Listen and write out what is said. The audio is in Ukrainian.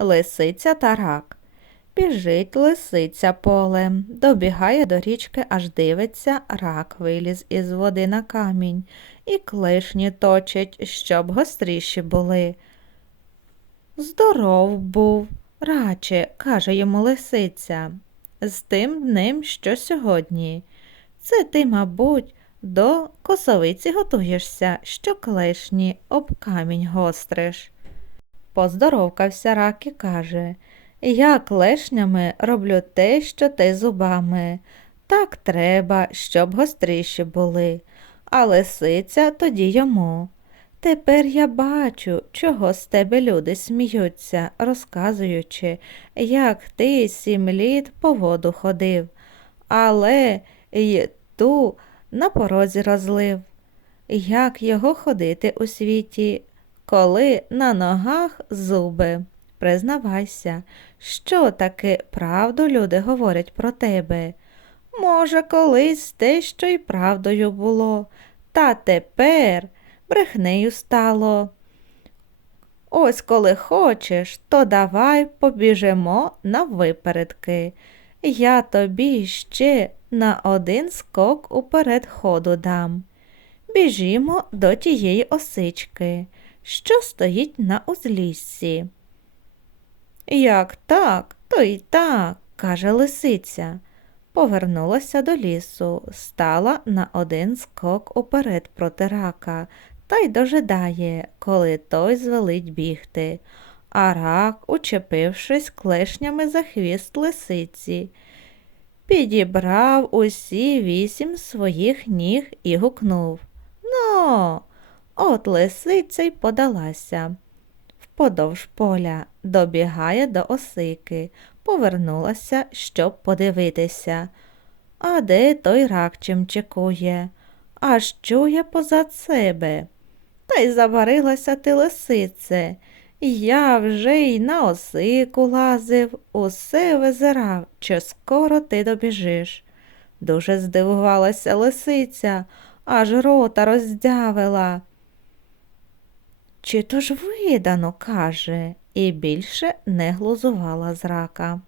Лисиця та рак. Біжить лисиця полем, добігає до річки, аж дивиться, рак виліз із води на камінь і клешні точить, щоб гостріші були. Здоров був, раче, каже йому лисиця, з тим днем, що сьогодні. Це ти, мабуть, до косовиці готуєшся, що клешні об камінь гостриш. Поздоровкався рак і каже Я клешнями роблю те, що ти зубами. Так треба, щоб гостріші були. А лисиця тоді йому. Тепер я бачу, чого з тебе люди сміються, розказуючи, як ти сім літ по воду ходив, але й ту на порозі розлив. Як його ходити у світі, коли на ногах зуби? Признавайся, що таки правду люди говорять про тебе? Може, колись те, що й правдою було, та тепер брехнею стало. Ось коли хочеш, то давай побіжимо на випередки. Я тобі ще на один скок уперед ходу дам. Біжімо до тієї осички, що стоїть на узліссі. Як так, то й так, каже лисиця. Повернулася до лісу, стала на один скок уперед проти рака та й дожидає, коли той звелить бігти. А рак, учепившись клешнями за хвіст лисиці, підібрав усі вісім своїх ніг і гукнув Ну, от лисиця й подалася. Вподовж поля добігає до осики, повернулася, щоб подивитися. А де той рак чим чекує? Аж чує позад себе. Та й заварилася ти лисице. Я вже й на осику лазив, усе визирав, чи скоро ти добіжиш. Дуже здивувалася лисиця, аж рота роздявила. Чи то ж видано, каже, і більше не глузувала з рака.